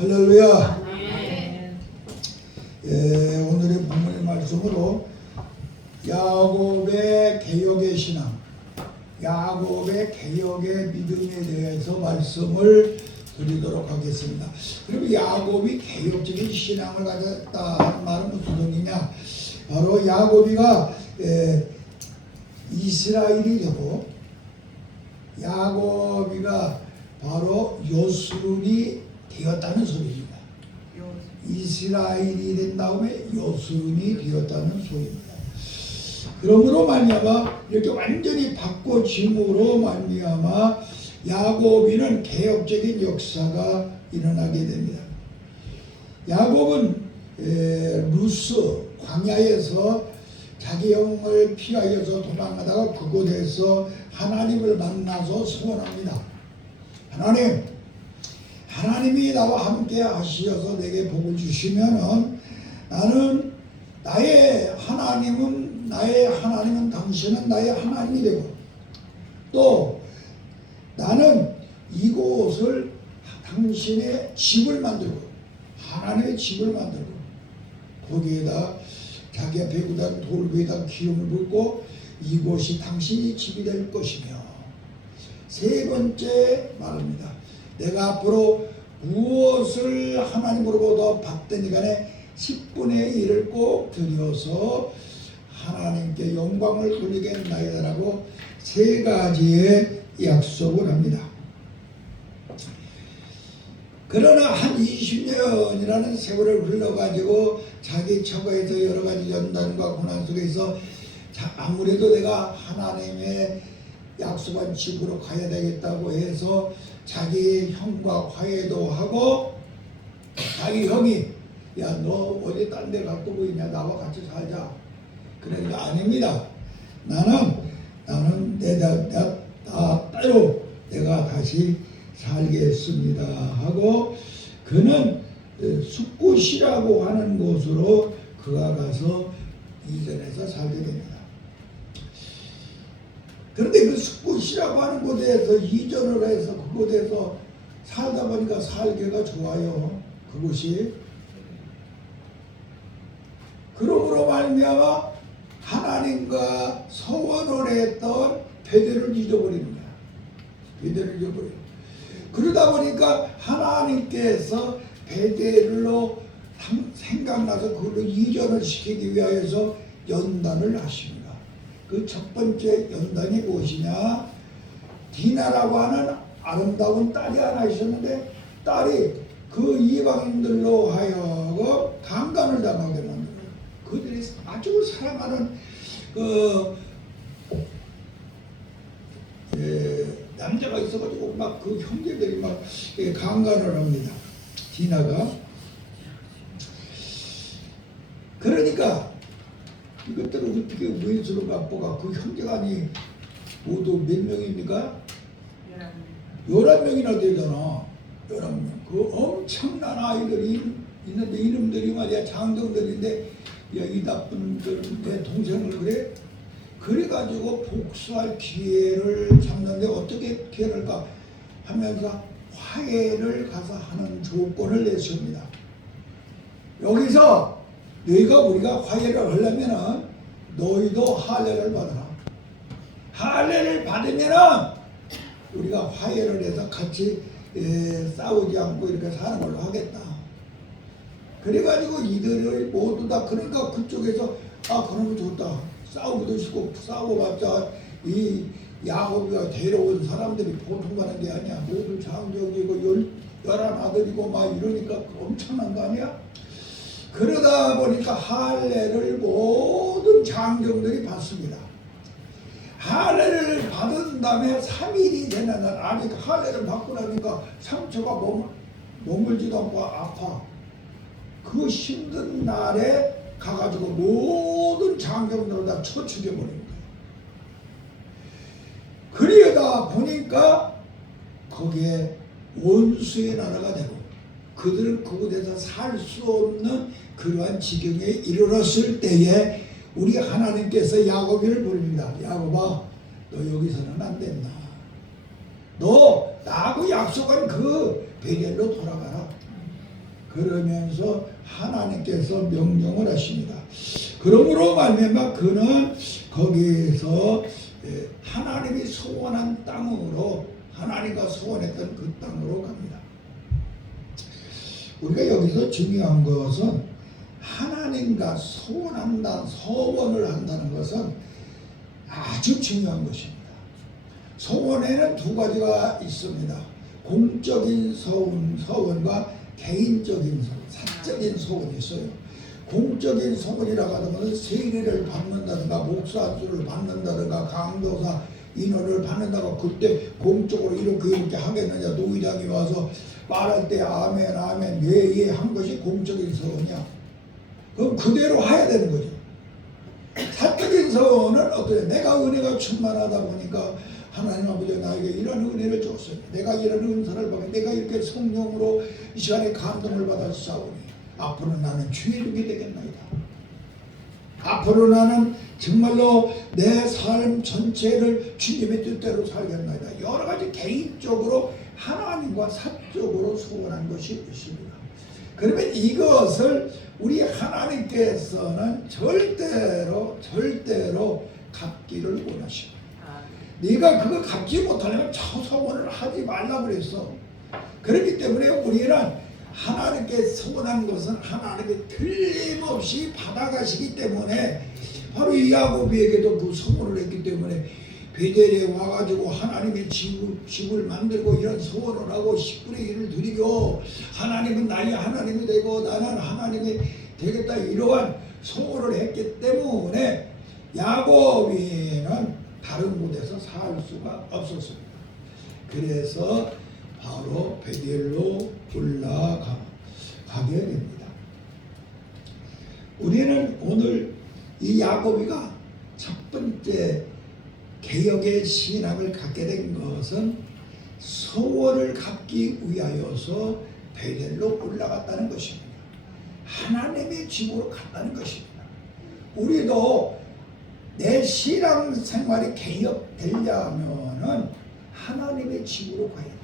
할렐루야. 네. 오늘의 본문의 말씀으로 야곱의 개혁의 신앙, 야곱의 개혁의 믿음에 대해서 말씀을 드리도록 하겠습니다. 그럼 야곱이 개혁적인 신앙을 가졌다 하는 말은 무슨 소리냐? 바로 야곱이가 이스라엘이 되고 야곱이가 바로 요술이 되었다는 소리입니다. 이스라엘이 된 다음에 요술이 되었다는 소리입니다. 그러므로 말미암아 이렇게 완전히 바꿔짐으로 말미암아 야곱이는 개혁적인 역사가 일어나게 됩니다. 야곱은 루스 광야에서 자기 영을 피하여서 도망가다가 그곳에서 하나님을 만나서 소원합니다. 하나님이 나와 함께 하시어서 내게 복을 주시면은 나는 나의 하나님은 당신은 나의 하나님이 되고 또 나는 이곳을 당신의 집을 만들고 하나님의 집을 만들고 거기에다 자기가 배구단 돌배에다 기름을 붓고 이곳이 당신의 집이 될 것이며 세 번째 말합니다. 내가 앞으로 무엇을 하나님으로부터 받든지 간에 10분의 1을 꼭 드려서 하나님께 영광을 돌리겠나이다라고 세 가지의 약속을 합니다. 그러나 한 20년이라는 세월을 흘러가지고 자기 처가에서 여러 가지 연단과 고난 속에서 아무래도 내가 하나님의 약속한 집으로 가야 되겠다고 해서 자기 형과 화해도 하고 자기 형이 야 너 어디 딴 데 갈 거고 있냐 나와 같이 살자. 그러니까 아닙니다. 나는 따로 내가 다시 살겠습니다 하고 그는 숫곳이라고 하는 곳으로 그가 가서 이전해서 살게 됩니다. 그런데 그 숫곳이라고 하는 곳에서 이전을 해서 그곳에서 살다 보니까 살기가 좋아요. 그곳이. 그러므로 말미암아 하나님과 서원을 했던 베델을 잊어버립니다. 베델을 잊어버려요. 그러다 보니까 하나님께서 베델로 생각나서 그걸로 이전을 시키기 위하여서 연단을 하십니다. 그 첫 번째 연단이 무엇이냐? 디나라고 하는 아름다운 딸이 하나 있었는데 딸이 그 이방인들로 하여금 강간을 당하게 만들어요. 그들이 아주 사랑하는 남자가 있어가지고 막 그 형제들이 막 강간을 합니다. 디나가. 그러니까 이것들을 어떻게 왼수로 맛보가 그 형제간이 모두 몇 명입니까? 11명이나 되잖아. 11명. 그 엄청난 아이들이 있는데 이름들이 말이야 장정들인데 야, 이 나쁜들 내 동생을 그래? 그래가지고 복수할 기회를 잡는데 어떻게 기회를까 하면서 화해를 가서 하는 조건을 내십니다. 여기서 우리가 화해를 하려면은 너희도 할례를 받아라. 할례를 받으면은 우리가 화해를 해서 같이 싸우지 않고 이렇게 사는 걸로 하겠다. 그래가지고 이들을 모두 다 그러니까 그쪽에서 그러면 좋다. 싸우기도 쉽고 싸워봤자 이 야곱이가 데려온 사람들이 보통 가는 게 아니야. 모두 장정이고 11 아들이고 막 이러니까 엄청난 거 아니야? 그러다 보니까 할례를 모든 장정들이 받습니다. 할례를 받은 다음에 3일이 되는 날 아직 할례를 받고 나니까 상처가 머물지도 않고 아파. 그 힘든 날에 가가지고 모든 장정들을 다 처죽여버린 거예요. 그러다 보니까 거기에 원수의 나라가 되고 그들은 그곳에서 살 수 없는 그러한 지경에 이르렀을 때에 우리 하나님께서 야곱이를 부릅니다. 야곱아, 너 여기서는 안 된다. 너 나하고 약속한 그 베델로 돌아가라. 그러면서 하나님께서 명령을 하십니다. 그러므로 말미암아 그는 거기에서 하나님이 소원한 땅으로, 하나님과 소원했던 그 땅으로 갑니다. 우리가 여기서 중요한 것은 하나님과 소원한다, 소원을 한다는 것은 아주 중요한 것입니다. 소원에는 두 가지가 있습니다. 공적인 소원과 개인적인 소원, 사적인 소원이 있어요. 공적인 소원이라고 하는 것은 세례를 받는다든가 목사 안수를 받는다든가 강도사 인원을 받는다고 그때 공적으로 이렇게 하겠느냐. 노회장이 와서 말할 때 아멘 아멘 예 한 것이 공적인 소원이야. 그럼 그대로 해야 되는 거죠. 사적인 소원은 어때요? 내가 은혜가 충만하다 보니까 하나님 아버지가 나에게 이런 은혜를 줬어요. 내가 이런 은사를 받고 내가 이렇게 성령으로 이 시간에 감동을 받았사오니 앞으로 나는 주의 종이 되겠나이다. 앞으로 나는 정말로 내 삶 전체를 주님의 뜻대로 살겠나이다. 여러 가지 개인적으로 하나님과 사적으로 소원한 것이 있습니다. 그러면 이것을 우리 하나님께서는 절대로 갚기를 원하십니다. 네가 그거 갚지 못하려면 저 소원을 하지 말라고 그랬어. 그렇기 때문에 우리는 하나님께 소원한 것은 하나님께 틀림없이 받아가시기 때문에 바로 이 야곱에게도 그 소원을 했기 때문에 베델에 와가지고 하나님의 집을 만들고 이런 소원을 하고 10분의 1을 드리고 하나님은 나의 하나님이 되고 나는 하나님이 되겠다 이러한 소원을 했기 때문에 야곱이는 다른 곳에서 살 수가 없었습니다. 그래서 바로 베델로 올라가게 됩니다. 우리는 오늘 이 야곱이가 첫 번째 개혁의 신앙을 갖게 된 것은 소원을 갚기 위하여서 베델로 올라갔다는 것입니다. 하나님의 집으로 갔다는 것입니다. 우리도 내 신앙 생활이 개혁되려면은 하나님의 집으로 가야 돼요.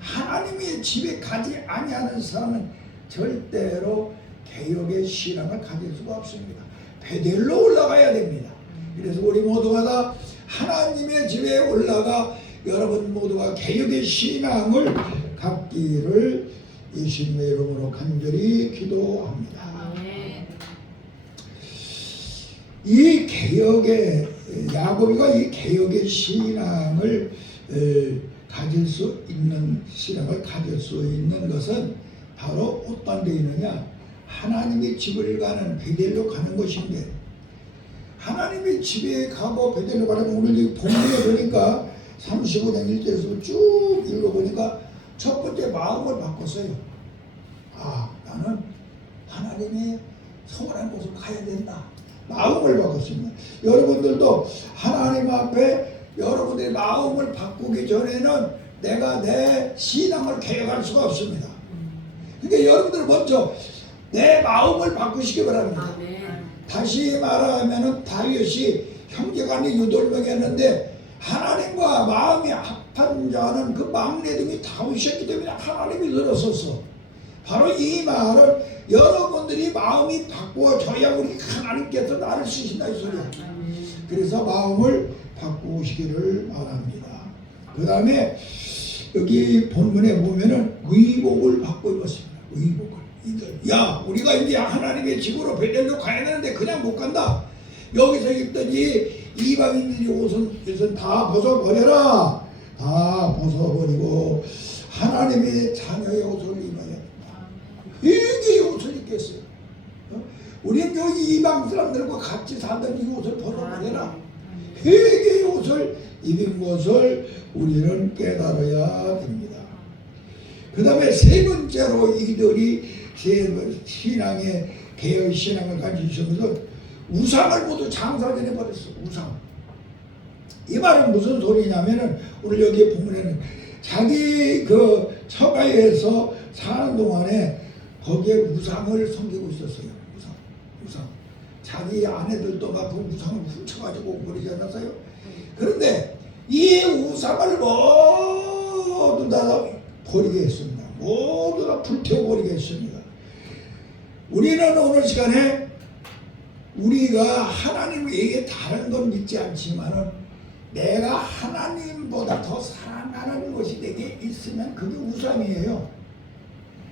하나님의 집에 가지 아니하는 사람은 절대로 개혁의 신앙을 가질 수가 없습니다. 베델로 올라가야 됩니다. 그래서 우리 모두가 다 하나님의 집에 올라가 여러분 모두가 개혁의 신앙을 갖기를 예수님의 이름으로 간절히 기도합니다. 이 개혁의 야곱이가 이 개혁의 신앙을 가질 수 있는 것은 바로 어떤 데 있느냐? 하나님의 집을 가는 베델로 가는 것인데 하나님의 집에 가고 베델로 가려면 오늘 이 본문에 보니까 35장 1절에서 쭉 읽어보니까 첫 번째 마음을 바꿨어요. 아, 나는 하나님의 소원한 곳을 가야 된다. 마음을 바꿨습니다. 여러분들도 하나님 앞에 여러분들의 마음을 바꾸기 전에는 내가 내 신앙을 개혁할 수가 없습니다. 그러니까 여러분들 먼저 내 마음을 바꾸시기 바랍니다. 다시 말하면 다윗이 형제간이 8명이었는데 하나님과 마음이 합한 자는 그 막내들이 다윗이었기 때문에 하나님이 들었었어. 바로 이 말을 여러분들이 마음이 바꾸어져야 우리 하나님께서 나를 쓰신다 이 소리야. 그래서 마음을 바꾸시기를 바랍니다. 그 다음에 여기 본문에 보면은 의복을 바꿔 입었습니다. 의복을. 야, 우리가 이제 하나님의 집으로 베델로 가야 되는데 그냥 못 간다. 여기서 입던 이 이방인들이 옷은 다 벗어버려라. 다 벗어버리고 하나님의 자녀의 옷을 입어야 된다. 이게 옷을 입겠어요. 우리는 여기 이방 사람들과 같이 사던 이 옷을 벗어버려라. 회개의 옷을 입은 것을 우리는 깨달아야 됩니다. 그 다음에 세 번째로 이들이 신앙의 개혁 신앙을 가지시면서 우상을 모두 장사전해 버렸어. 우상. 이 말은 무슨 소리냐면은 오늘 여기 보면은 자기 그 처가에서 사는 동안에 거기에 우상을 섬기고 있었어요. 우상. 자기 아내들도 막 그 우상을 훔쳐가지고 버리지 않았어요? 그런데 이 우상을 모두 다 버리게 했습니다. 모두 다 불태워버리겠습니다. 우리는 오늘 시간에 우리가 하나님에게 다른 건 믿지 않지만은 내가 하나님보다 더 사랑하는 것이 내게 있으면 그게 우상이에요.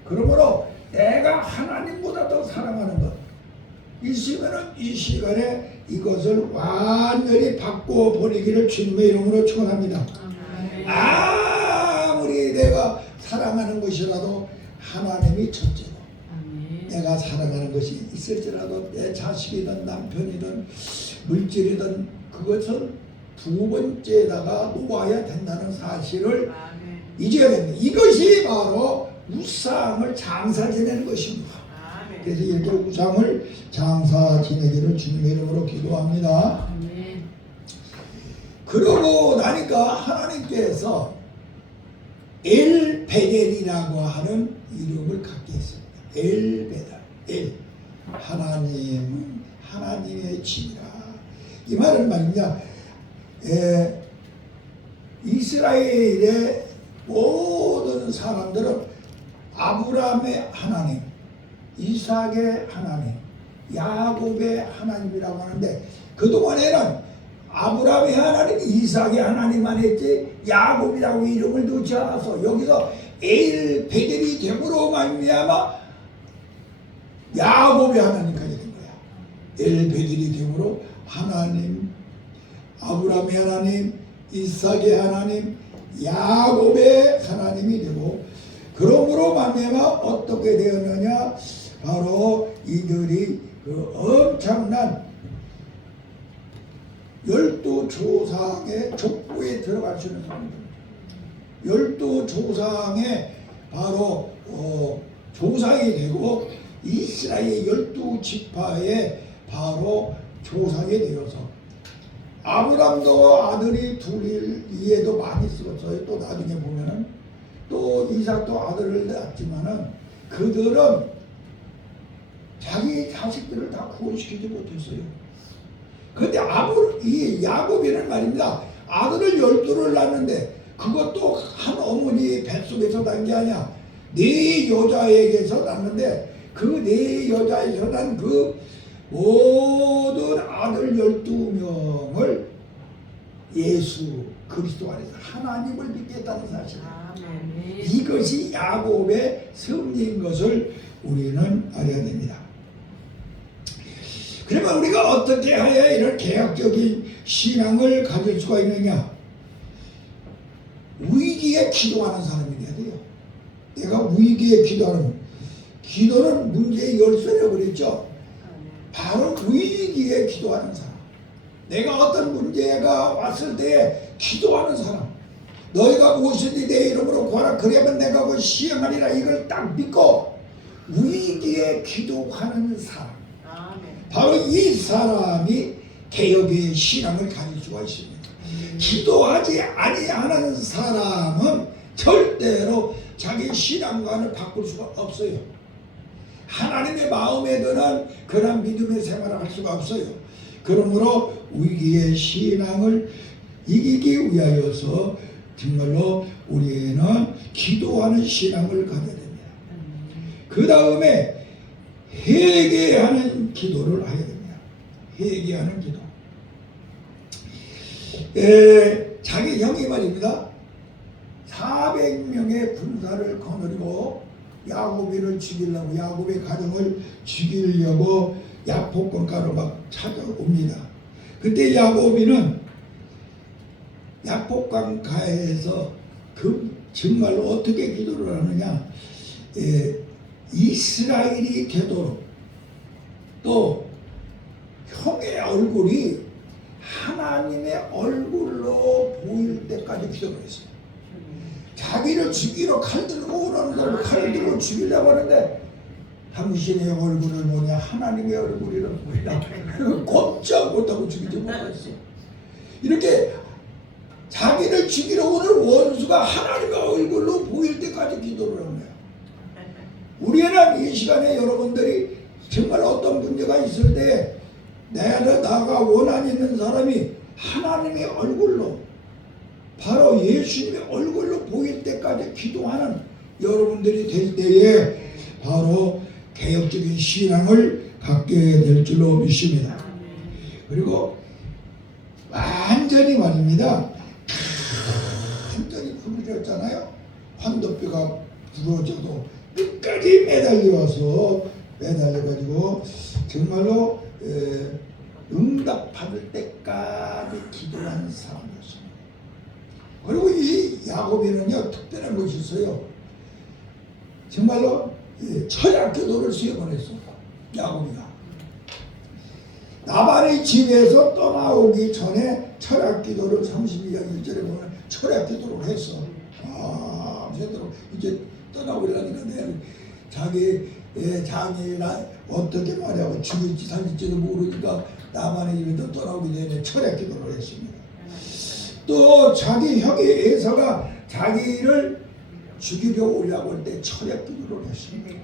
그러므로 내가 하나님보다 더 사랑하는 것 있으면은 이 시간에 이것을 완전히 바꿔버리기를 주님의 이름으로 축원합니다. 아무리 내가 사랑하는 것이라도 하나님이 첫째로, 내가 사랑하는 것이 있을지라도 내 자식이든 남편이든 물질이든 그것은 두 번째에다가 놓아야 된다는 사실을 잊어야 됩니다. 이것이 바로 우상을 장사 지내는 것입니다. 그래서 이렇게 우상을 장사 지내기를 주님의 이름으로 기도합니다. 그러고 나니까 하나님께서 엘베델이라고 하는 이름을 갖게 했습니다. 엘베델, 하나님은 하나님의 집이라. 이 말은 말입니다. 이스라엘의 모든 사람들은 아브라함의 하나님, 이삭의 하나님, 야곱의 하나님이라고 하는데 그동안에는 아브라함의 하나님, 이삭의 하나님만 했지 야곱이라고 이름을 두지 않아서 여기서 엘베델이 됨으로 말미암아 야곱의 하나님까지 된 거야. 엘베델이 됨으로 하나님, 아브라함의 하나님, 이삭의 하나님, 야곱의 하나님이 되고 그러므로 말미암아 어떻게 되었느냐? 바로 이들이 그 엄청난 12조상의 족보에 들어갈 수 있는 사람들, 12조상의 바로 조상이 되고 이스라엘 12지파의 바로 조상이 되어서 아브람도 아들이 둘 이에도 많이 쓰었어요. 또 나중에 보면은 또 이삭도 아들을 낳았지만은 그들은 자기 자식들을 다 구원시키지 못했어요. 그런데 이 야곱이는 말입니다. 아들을 12를 낳았는데 그것도 한 어머니 뱃속에서 난 게 아니야. 네 여자에게서 낳았는데 그 네 여자에서 난 그 모든 아들 12명을 예수 그리스도 안에서 하나님을 믿게 했다는 사실. 이것이 야곱의 승리인 것을 우리는 알아야 됩니다. 그러면 우리가 어떻게 해야 이런 개혁적인 신앙을 가질 수가 있느냐? 위기에 기도하는 사람이 돼야 돼요. 내가 위기에 기도는 문제의 열쇠라고 그랬죠. 바로 위기에 기도하는 사람. 내가 어떤 문제가 왔을 때 기도하는 사람. 너희가 무엇이든지 내 이름으로 구하라. 그러면 내가 그 시행하리라. 이걸 딱 믿고 위기에 기도하는 사람. 바로 이 사람이 개혁의 신앙을 가질 수가 있습니다. 기도하지 아니하는 사람은 절대로 자기 신앙관을 바꿀 수가 없어요. 하나님의 마음에 드는 그런 믿음의 생활을 할 수가 없어요. 그러므로 위기의 신앙을 이기기 위하여서 정말로 우리는 기도하는 신앙을 가져야 됩니다. 그 다음에 회개하는 기도를 해야 됩니다. 회개하는 기도. 자기 형이 말입니다. 400명의 군사를 거느리고 야곱이를 죽이려고, 야곱의 가정을 죽이려고 야복강가로 막 찾아옵니다. 그때 야곱이는 야복강가에서 그 정말로 어떻게 기도를 하느냐? 이스라엘이 되도록 또 형의 얼굴이 하나님의 얼굴로 보일 때까지 기도를 했어요. 자기를 죽이러 칼 들고 오는 사람을 칼 들고 죽이려고 하는데 당신의 얼굴을 보냐 하나님의 얼굴이라고 보이라. 꼼짝 못하고 죽이지 못했어. 이렇게 자기를 죽이러 오는 원수가 하나님의 얼굴로 보일 때까지 기도를 하는 거야. 우리는 이 시간에 여러분들이 정말 어떤 문제가 있을 때 나가 원한 있는 사람이 하나님의 얼굴로 바로 예수님의 얼굴로 보일 때까지 기도하는 여러분들이 될 때에 바로 개혁적인 신앙을 갖게 될 줄로 믿습니다. 그리고 완전히 말입니다. 완전히 부러졌잖아요. 환도뼈가 부러져도 끝까지 매달려가지고 정말로 응답받을 때까지 기도한 사람이었습니다. 그리고 이 야곱이는요 특별한 것이 있어요. 정말로 철학 기도를 수행을 했어. 야곱이가 나발의 집에서 떠나오기 전에 철학 기도를 32장 1절에 보면 철학 기도를 했어. 제대로 이제 떠나오려니까 자기 장애나 어떻게 말하고 죽일지 살릴지도 모르니까 나만의 집에서 떠나오기 전에 철학 기도를 했습니다. 또 자기 형이 에서가 자기를 죽이려 오려고 할 때 철학 기도를 했습니다.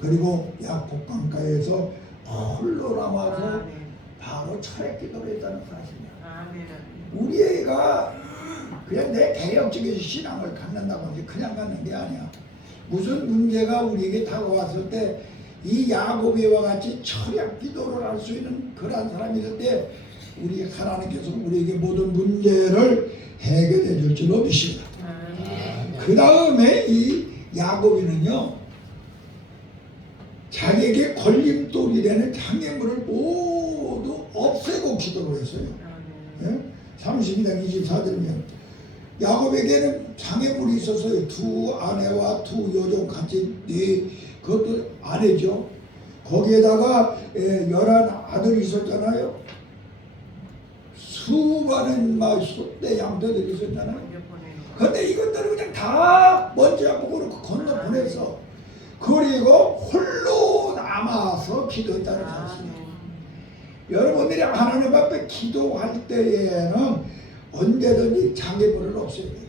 그리고 야복강가에서 홀로 남아서 바로 철학 기도를 했다는 사실이야. 우리 애가 그냥 내 개혁적인 신앙을 갖는다고 하지 그냥 갖는 게 아니야. 무슨 문제가 우리에게 다가왔을 때 이 야곱이와 같이 철학 기도를 할 수 있는 그러한 사람이 있을 때 우리 하나님께서 우리에게 모든 문제를 해결해 줄 줄로 믿습니다. 그 다음에 이 야곱이는요 자기에게 걸림돌이 되는 장애물을 모두 없애고 기도를 했어요. 32장 24절이면 야곱에게는 장애물이 있었어요. 두 아내와 두 여종 같이 그것도 아내죠. 거기에다가 11 아들이 있었잖아요. 수많은 소떼 양떼들이 있었잖아요. 근데 이것들을 그냥 다 먼저 하고 건너 보냈어. 그리고 홀로 남아서 기도했다는 사실이에요. 여러분들이 하나님 앞에 기도할 때에는 언제든지 장애물을 없애야 돼요.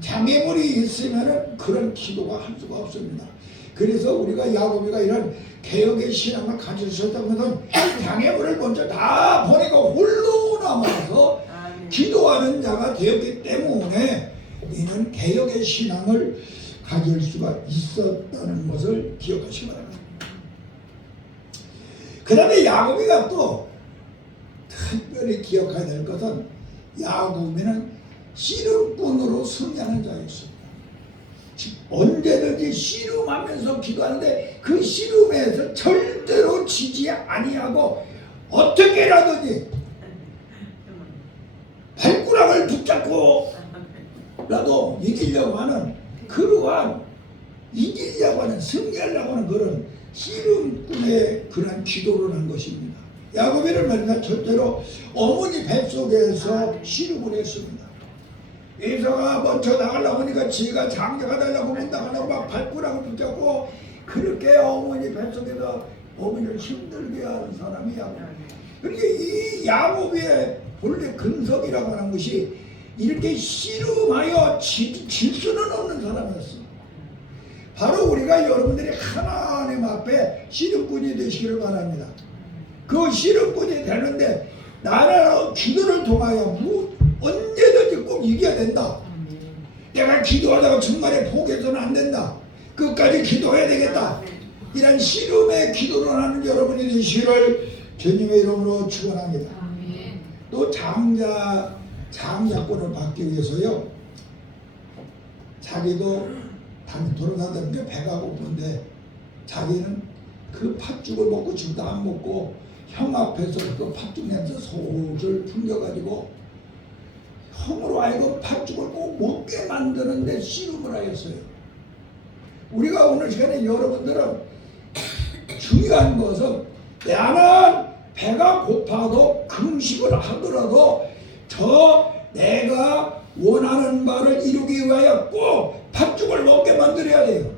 장애물이 있으면 그런 기도가 할 수가 없습니다. 그래서 우리가 야곱이가 이런 개혁의 신앙을 가질 수 있다는 것은 장애물을 먼저 다 보내고 홀로 남아서 기도하는 자가 되었기 때문에 이는 개혁의 신앙을 가질 수가 있었다는 것을 기억하시기 바랍니다. 그 다음에 야곱이가 또 특별히 기억해야 될 것은 야곱이는 씨름꾼으로 승리하는 자였습니다. 언제든지 씨름하면서 기도하는데 그 씨름에서 절대로 지지 아니하고 어떻게라든지 발가락을 붙잡고 라도 이기려고 하는 그러한 이기려고 하는 승리하려고 하는 그런 씨름꾼의 그런 기도를 한 것입니다. 야곱이를 말이면 절대로 어머니 뱃속에서 씨름을 했습니다. 에서가 먼저 나가려고 하니까 지가 장가가 되려고 못 나가려고 막 발가락을 붙잡고 그렇게 어머니 뱃속에서 어머니를 힘들게 하는 사람이 야곱. 그러니까 이 야곱의 본래 근성이라고 하는 것이 이렇게 씨름하여 질 수는 없는 사람이었어. 바로 우리가 여러분들이 하나님 앞에 씨름꾼이 되시기를 바랍니다. 그 씨름꾼이 되는데 나는 기도를 통하여 언제든지 꼭 이겨야 된다. 내가 기도하다가 중간에 포기해서는 안 된다. 끝까지 기도해야 되겠다. 이런 씨름의 기도를 하는 여러분이 되시기를 주님의 이름으로 축원합니다. 또 장자권을 받기 위해서요. 자기도 돌아다니는 배가 고픈데 자기는 그 팥죽을 먹고 죽도 안 먹고 형 앞에서 그 팥죽 냄새 솔솔 풍겨가지고 형으로 알고 팥죽을 꼭 먹게 만드는데 씨름을 하였어요. 우리가 오늘 시간에 여러분들은 중요한 것은 나는 배가 고파도 금식을 하더라도 내가 원하는 바를 이루기 위하여 꼭 팥죽을 먹게 만들어야 돼요.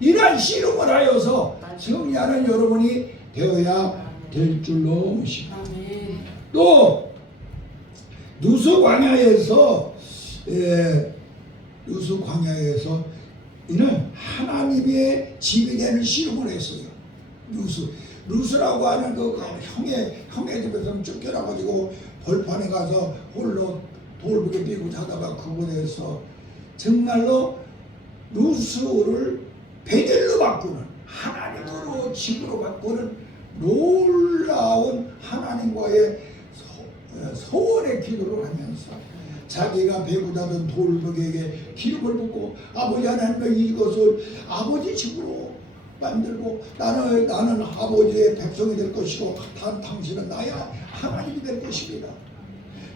이러한 씨름을 하여서 승리하는 여러분이 되어야 될 줄로 믿습니다. 또 누수 광야에서 이는 하나님의 집이 되는 씨름을 했어요. 루스라고 하는 그 형의 집에서 쫓겨나가지고 벌판에 가서 홀로 돌부게 비고 자다가 그곳에서 정말로 루스를 베델로 바꾸는, 하나님으로 집으로 바꾸는 놀라운 하나님과의 소원의 기도를 하면서 자기가 배고다던 돌무에게 기름을 붓고 아버지 하나님과 이것을 아버지 집으로 만들고 나는 아버지의 백성이 될 것이고 당신은 나의 하나님이 될 것입니다.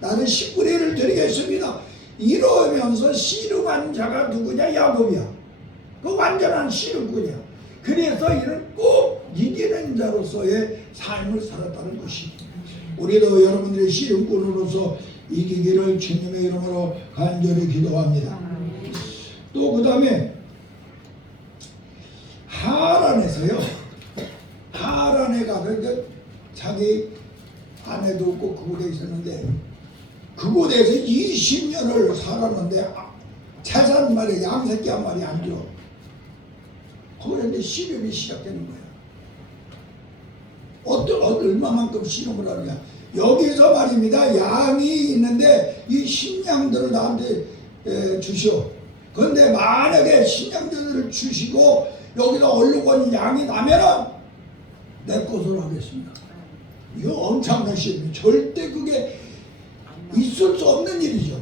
나는 10분의 1을 드리겠습니다. 이러면서 씨름한 자가 누구냐? 야곱이야. 그 완전한 씨름꾼이야. 그래서 이는 꼭 이기는 자로서의 삶을 살았다는 것입니다. 우리도 여러분들의 씨름꾼으로서 이기기를 주님의 이름으로 간절히 기도합니다. 또 그 다음에 하란에서요. 하란에 가서 이제 자기 아내도 없고 그곳에 있었는데 그곳에서 20년을 살았는데 재산 말에 양새끼 한 마리 안 줘. 거기서 이제 씨름이 시작되는 거야. 얼마만큼 씨름을 하느냐. 여기서 말입니다. 양이 있는데 이 신양들을 나한테 주시오. 그런데 만약에 신양들을 주시고 여기서 얼룩은 양이 나면은 내 것으로 하겠습니다. 이거 엄청난 씨름이 절대 그게 있을 수 없는 일이죠.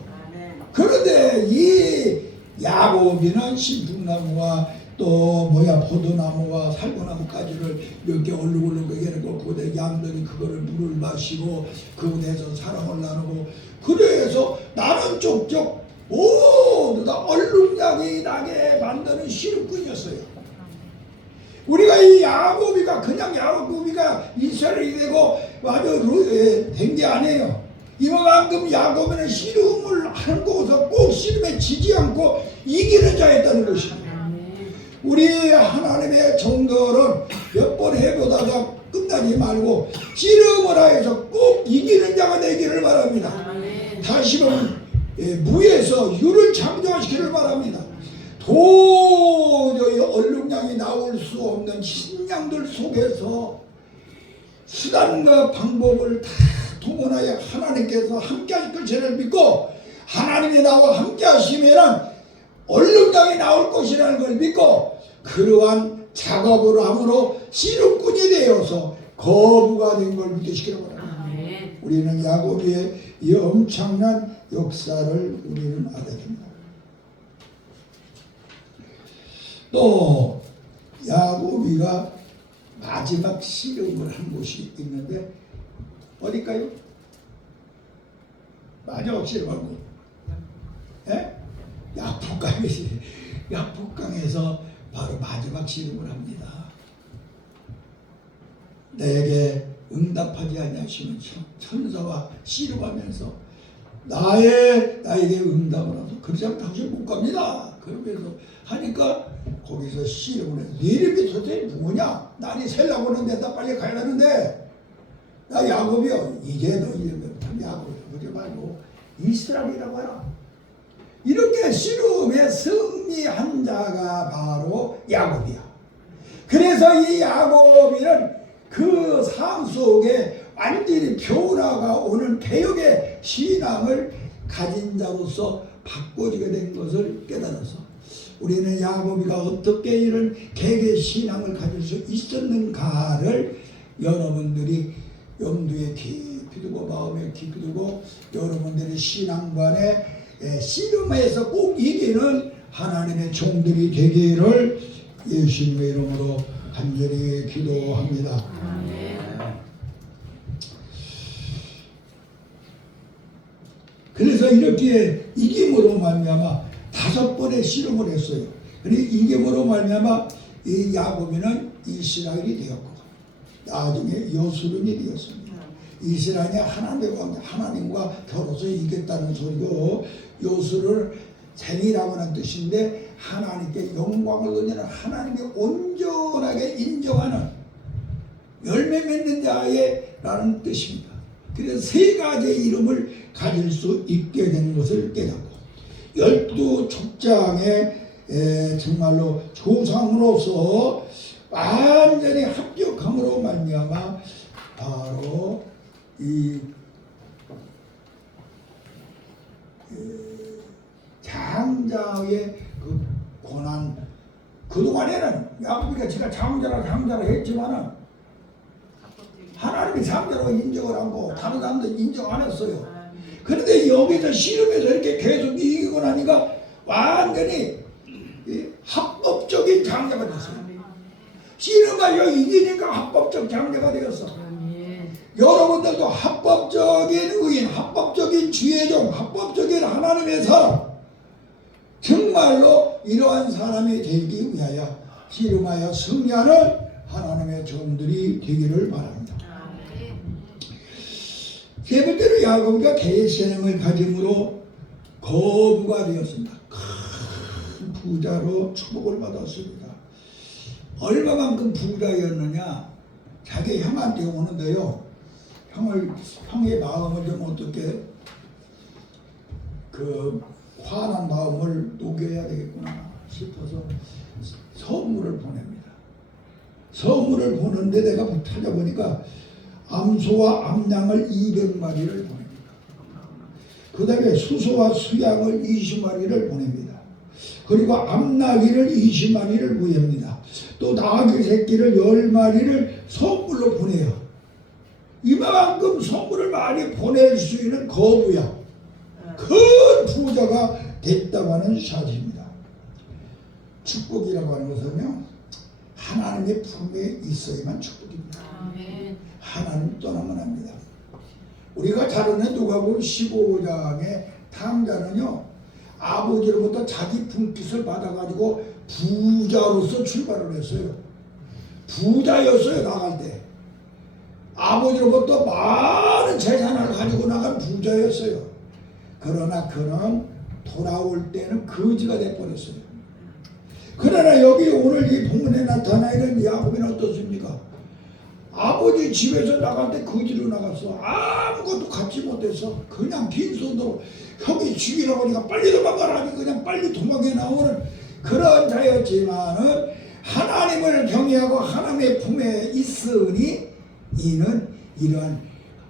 그런데 이 야곱이는 신풍나무와 또 포도나무와 살구나무까지를 몇 개 얼룩얼룩하게 해놓고 그곳에 양들이 그거를 물을 마시고 그곳에서 사랑을 나누고 그래서 나는 쪽쪽 모두 다 얼룩양이 나게 만드는 씨름꾼이었어요. 우리가 이 야곱이가 그냥 야곱이가 이스라엘이 되고 된 게 아니에요. 이만큼 야곱은 씨름을 하는 곳에서 꼭 씨름에 지지 않고 이기는 자였다는 것입니다. 우리 하나님의 종들은 몇 번 해보다가 끝나지 말고 씨름을 하여서 꼭 이기는 자가 되기를 바랍니다. 다시는 무에서 유를 창조시키를 바랍니다. 도저히 얼룩량이 나올 수 없는 신양들 속에서 수단과 방법을 다 동원하여 하나님께서 함께 하실 것을 믿고 하나님이 나와 함께 하시면 얼룩량이 나올 것이라는 걸 믿고 그러한 작업을 함으로 씨름꾼이 되어서 거부가 된 걸 믿으시기를 바랍니다. 우리는 야곱의 이 엄청난 역사를 우리는 알아야 됩니다. 또 야곱이가 마지막 씨름을 한 곳이 있는데 어딜까요? 마지막 씨름한 곳. 약복강에서 바로 마지막 씨름을 합니다. 내게 응답하지 아니하시는 천사와 씨름하면서 나에게 응답을 하소. 그렇지 않으면 당신 못 갑니다. 그러면서 하니까 거기서 씨름을 해서 네 이름이 도대체 누구냐? 날이 새려고 하는데 나 빨리 가야 되는데 나 야곱이요. 이제 너 이름부터 야곱이요. 그러지 말고 이스라엘이라고 하라. 이렇게 씨름에 승리한 자가 바로 야곱이야. 그래서 이 야곱이는 그 삶 속에 완전히 변화가 오는 개혁의 신앙을 가진 자로서 바꿔지게 된 것을 깨달아서 우리는 야곱이가 어떻게 이런 개혁의 신앙을 가질 수 있었는가를 여러분들이 염두에 깊이 두고 마음에 깊이 두고 여러분들의 신앙관에 씨름에서 꼭 이기는 하나님의 종들이 되기를 예수님의 이름으로 간절히 기도합니다. 그래서 이렇게 이김으로 말미암아 5번의 씨름을 했어요. 그리고 이김으로 말미암아 이 야곱이는 이스라엘이 되었고 나중에 여수론이 되었습니다. 이스라엘이 하나님과 겨뤄서 이겼다는 소리고 여수를 생이라고 하는 뜻인데 하나님께 영광을 돌리는 하나님께 온전하게 인정하는 열매 맺는 자라는 뜻입니다. 그래서 3가지의 이름을 가질 수 있게 된 것을 깨닫고 12족장의 정말로 조상으로서 완전히 합격함으로 말미암아 바로 이 장자의 그 고난. 그동안에는 야곱이가 지가 장자라 했지만은 하나님이 장자라고 인정을 하고 다른 사람들 인정 안 했어요. 그런데 여기서 씨름에서 이렇게 계속 이기고 나니까 완전히 합법적인 장자가 됐어요. 씨름하여 이기니까 합법적 장자가 되었어. 여러분들도 합법적인 의인, 합법적인 주의 종, 합법적인 하나님의 사람, 정말로 이러한 사람이 되기 위하여 씨름하여 승리하는 하나님의 종들이 되기를 바랍니다. 세 번째로 야곱이가 계시성을 가짐으로 거부가 되었습니다. 큰 부자로 축복을 받았습니다. 얼마만큼 부자였느냐? 자기 형한테 오는데요. 형의 마음을 좀 어떻게 화난 마음을 녹여야 되겠구나 싶어서 선물을 보냅니다. 선물을 보는데 내가 찾아보니까 암소와 암양을 200마리를 보냅니다. 그 다음에 수소와 수양을 20마리를 보냅니다. 그리고 암나귀를 20마리를 보냅니다. 또 나귀 새끼를 10마리를 선물로 보내요. 이만큼 선물을 많이 보낼 수 있는 거부야. 큰 부자가 됐다고 하는 사실입니다. 축복이라고 하는 것은요, 하나님의 품에 있어야만 축복입니다. 하나님 떠나면 합니다. 우리가 잘 아는 누가복음 15장의 탕자는요, 아버지로부터 자기 품깃을 받아가지고 부자로서 출발을 했어요. 부자였어요. 나갈 때 아버지로부터 많은 재산을 가지고 나간 부자였어요. 그러나 그는 돌아올 때는 거지가 돼버렸어요. 그러나 여기 오늘 이 본문에 나타나 있는 야곱이는 어떻습니까? 아버지 집에서 나갈 때 거지로 나갔어. 아무것도 갖지 못해서 그냥 빈손으로 형이 죽이라고 하니까 빨리 도망가라 하니 그냥 빨리 도망해 나오는 그런 자였지만은 하나님을 경외하고 하나님의 품에 있으니 이는 이런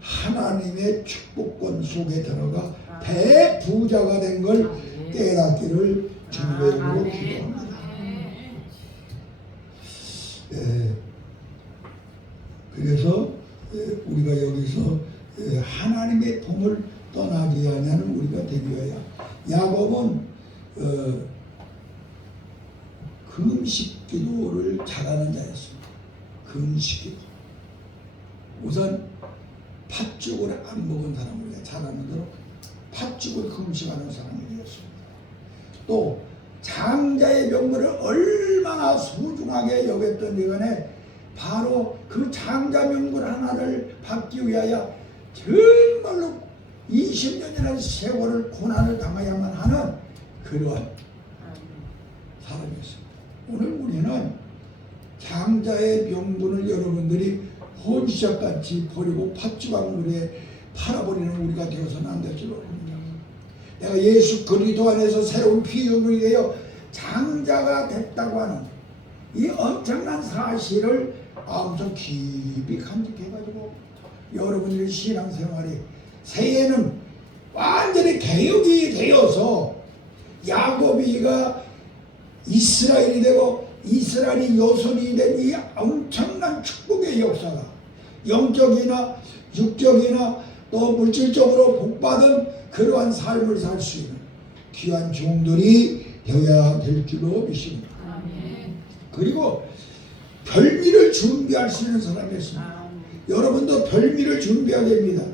하나님의 축복권 속에 들어가 대부자가 된 걸 깨닫기를 주님의 이름으로 기도합니다. 그래서 우리가 여기서 하나님의 품을 떠나지 않는 우리가 되기 위하여 야곱은 금식 기도를 잘하는 자였습니다. 금식 기도. 우선 팥죽을 안 먹은 사람을 잘하는 대로 팥죽을 금식하는 사람이 되었습니다. 또 장자의 명분을 얼마나 소중하게 여겼던 간에 바로 그 장자 명분 하나를 받기 위하여 정말로 20년이라는 세월을 고난을 당해야만 하는 그러한 사람이었습니다. 오늘 우리는 장자의 명분을 여러분들이 혼시작같이 버리고 팥죽왕물에 팔아버리는 우리가 되어서는 안 될 줄 모릅니다. 내가 예수 그리스도 안에서 새로운 피조물이 되어 장자가 됐다고 하는 이 엄청난 사실을 마음속 깊이 간직해가지고 여러분들의 신앙생활이 새해에는 완전히 개혁이 되어서 야곱이가 이스라엘이 되고 이스라엘이 여손이 된 이 엄청난 축복의 역사가 영적이나 육적이나 또 물질적으로 복받은 그러한 삶을 살 수 있는 귀한 종들이 되어야 될 줄로 믿습니다. 그리고 별미를 준비할 수 있는 사람이었습니다. 여러분도 별미를 준비해야 됩니다.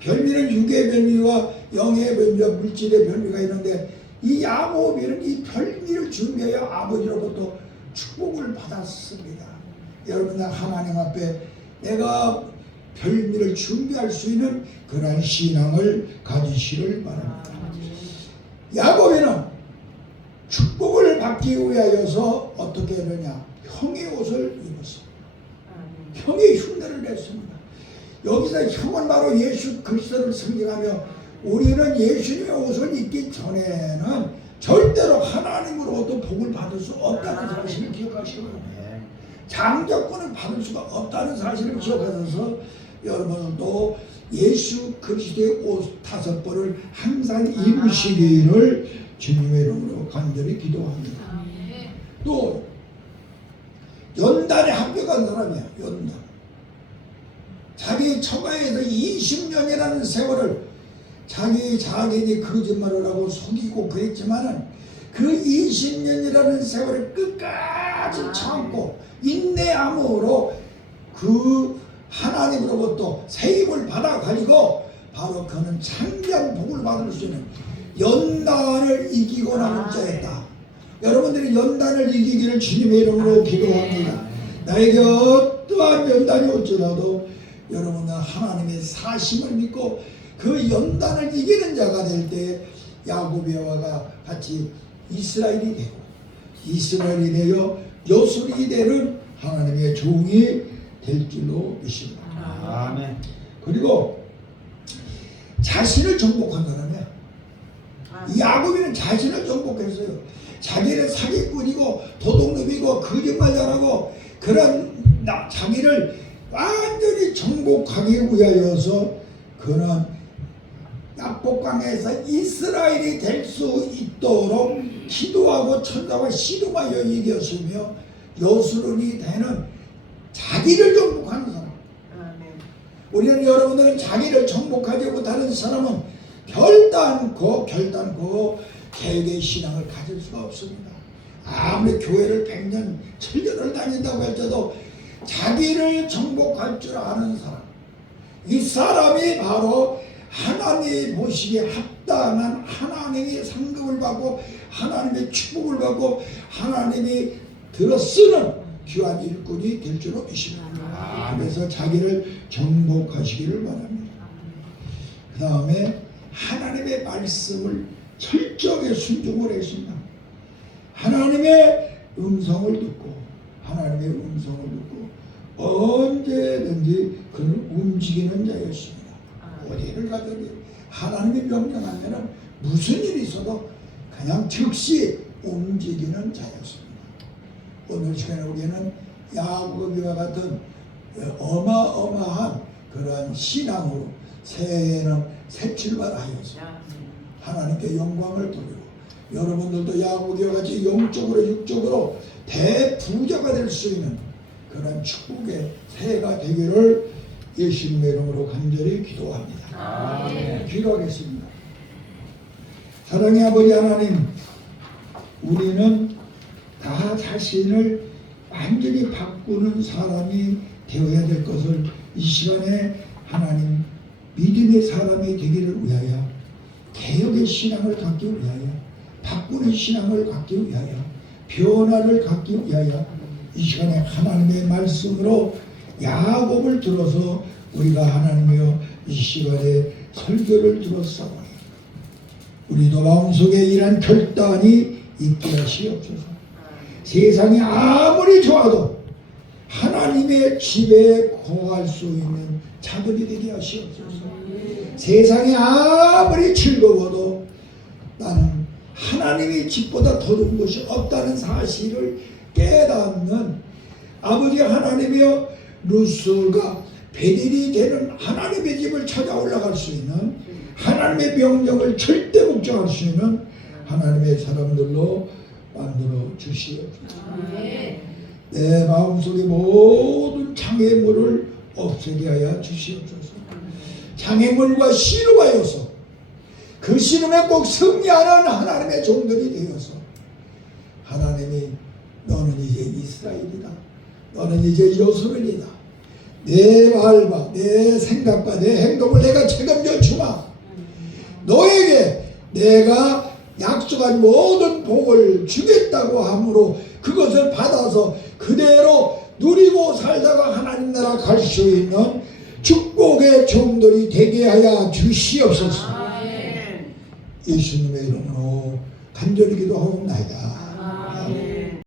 별미는 육의 별미와 영의 별미와 물질의 별미가 있는데 이 야곱이는 이 별미를 준비하여 아버지로부터 축복을 받았습니다. 여러분들 하나님 앞에 내가 별미를 준비할 수 있는 그러한 신앙을 가지시를 바랍니다. 야곱이는 축복을 받기 위하여서 어떻게 하느냐? 형의 옷을 입었습니다. 형의 흉내를 냈습니다. 여기서 형은 바로 예수 그리스도를 상징하며 우리는 예수님의 옷을 입기 전에는 절대로 하나님으로부터 복을 받을 수 없다는 사실을 기억하시기 바랍니다. 장자권을 받을 수가 없다는 사실을 기억하셔서 여러분도 예수 그리스도의 옷 5벌을 항상 입으시기를 주님의 이름으로 간절히 기도합니다. 또 연단에 합격한 사람이야. 연단. 자기 처가에서 20년이라는 세월을 자기 자기니 거짓말을 하고 속이고 그랬지만은 그 20년이라는 세월을 끝까지 참고 인내함으로 그 하나님으로부터 세임을 받아 가지고 바로 그는 창대한 복을 받을 수 있는 연단을 이기고 나는 자였다. 여러분들이 연단을 이기기를 주님의 이름으로 기도합니다. 나에게 어떠한 연단이 올지라도 여러분은 하나님의 사심을 믿고 그 연단을 이기는 자가 될 때 야곱과 같이 이스라엘이 되고 이스라엘이 되어 요술이 되는 하나님의 종이 될 줄로 믿습니다. 아멘. 그리고 자신을 정복한 사람이야. 야곱이는 자신을 정복했어요. 자기는 사기꾼이고 도둑놈이고 거짓말자라고 그런 자기를 완전히 정복하기 위하여서 그는 약복강에서 이스라엘이 될 수 있도록 기도하고 천사와 씨름하여 이겼으며 요술원이 되는 자기를 정복하는 사람. 우리는 여러분들은 자기를 정복하지 못하는 사람은 결단코 개혁의 신앙을 가질 수가 없습니다. 아무리 교회를 100년 7년을 다닌다고 할지라도 자기를 정복할 줄 아는 사람, 이 사람이 바로 하나님이 보시기에 합당한 하나님의 상급을 받고 하나님의 축복을 받고 하나님이 들어 쓰는 귀한 일꾼이 될 줄로 믿습니다. 그래서 자기를 정복하시기를 바랍니다. 그 다음에 하나님의 말씀을 철저하게 순종을 했습니다. 하나님의 음성을 듣고 언제든지 그는 움직이는 자였습니다. 어디를 가더니 하나님이 명령하면 무슨 일이 있어도 그냥 즉시 움직이는 자였습니다. 오늘 시간에 우리는 야곱과 같은 어마어마한 그런 신앙으로 새해에는 새 출발하여서 하나님께 영광을 돌리고 여러분들도 야곱과 같이 영적으로 육적으로 대부자가 될 수 있는 그런 축복의 새해가 되기를 예수님의 이름으로 간절히 기도합니다. 기도하겠습니다. 사랑의 아버지 하나님, 우리는 다 자신을 완전히 바꾸는 사람이 되어야 될 것을 이 시간에 하나님 믿음의 사람이 되기를 위하여 개혁의 신앙을 갖기 위하여 바꾸는 신앙을 갖기 위하여 변화를 갖기 위하여 이 시간에 하나님의 말씀으로 야곱을 들어서 우리가 하나님이여 이 시간에 설교를 들었사오니 우리도 마음속에 이런 결단이 있게 하시옵소서. 세상이 아무리 좋아도 하나님의 집에 거할 수 있는 자들이 되게 하시옵소서. 세상이 아무리 즐거워도 나는 하나님의 집보다 더 좋은 것이 없다는 사실을 깨닫는 아버지 하나님이여 루스가 베델이 되는 하나님의 집을 찾아 올라갈 수 있는 하나님의 명령을 절대 묵정할 수 있는 하나님의 사람들로 만들어 주시옵소서. 내 마음속에 모든 장애물을 없애게 하여 주시옵소서. 장애물과 씨름하여서 그 씨름에 꼭 승리하는 하나님의 종들이 되어서 하나님이 너는 이제 이스라엘이다. 너는 이제 요술이다. 내 말과 내 생각과 내 행동을 내가 책임져 주마. 너에게 내가 약속한 모든 복을 주겠다고 함으로 그것을 받아서 그대로 누리고 살다가 하나님 나라 갈 수 있는 축복의 종들이 되게 하여 주시옵소서. 예수님의 이름으로 간절히 기도하옵나이다.